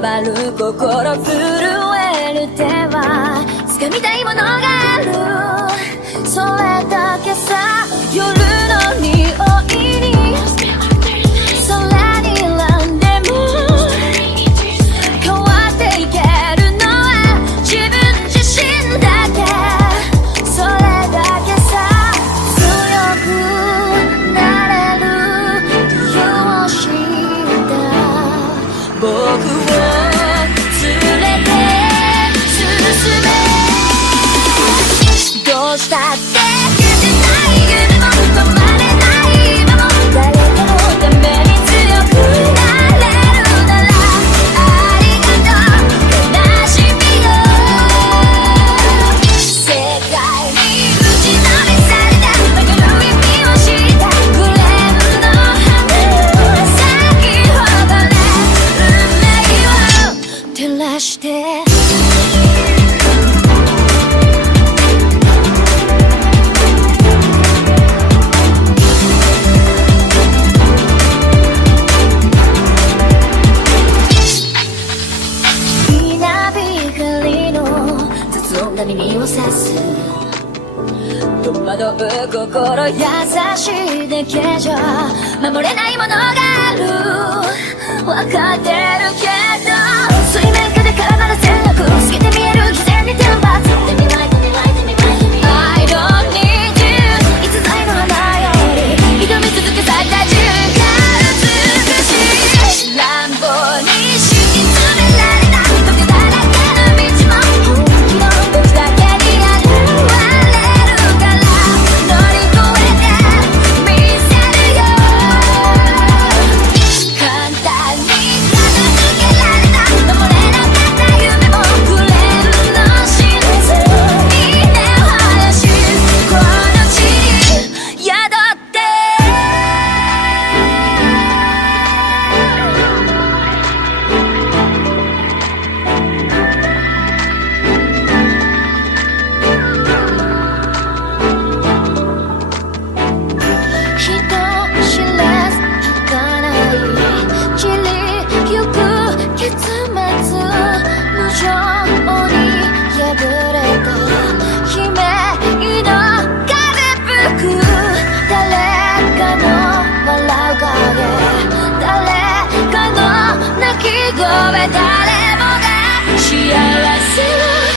回る心震える手は掴みたいものがある、それだけさ。夜の匂いに空に選んでも変わっていけるのは自分自身だけ、それだけさ。強くなれる理由を知った僕を連れて進め、どうしたって消せない夢も止まれない今も、誰かのために強くなれるならありがとう悲しみよ。世界に打ちのめされた曲がる意味を知ったグレーの花咲き誇れ運命を照らして、耳を刺す戸惑う心優しいだけじゃ守れないものがある、分かってるけど水面下で絡まる戦略透けて見える偽善に天罰 I don't need you 逸材の花より挑み続け咲いた自分が美しい乱暴に敷き詰められた時だらけの道も本気の時だけに現れるから乗り越えてみせるよ。簡単に片付けられた守れなかった夢もクレームの知らずに根を生やしこの地に宿って人知れず儚い散りゆく結末無情に破れた悲鳴の風吹く誰かの笑う影誰かの泣き声だ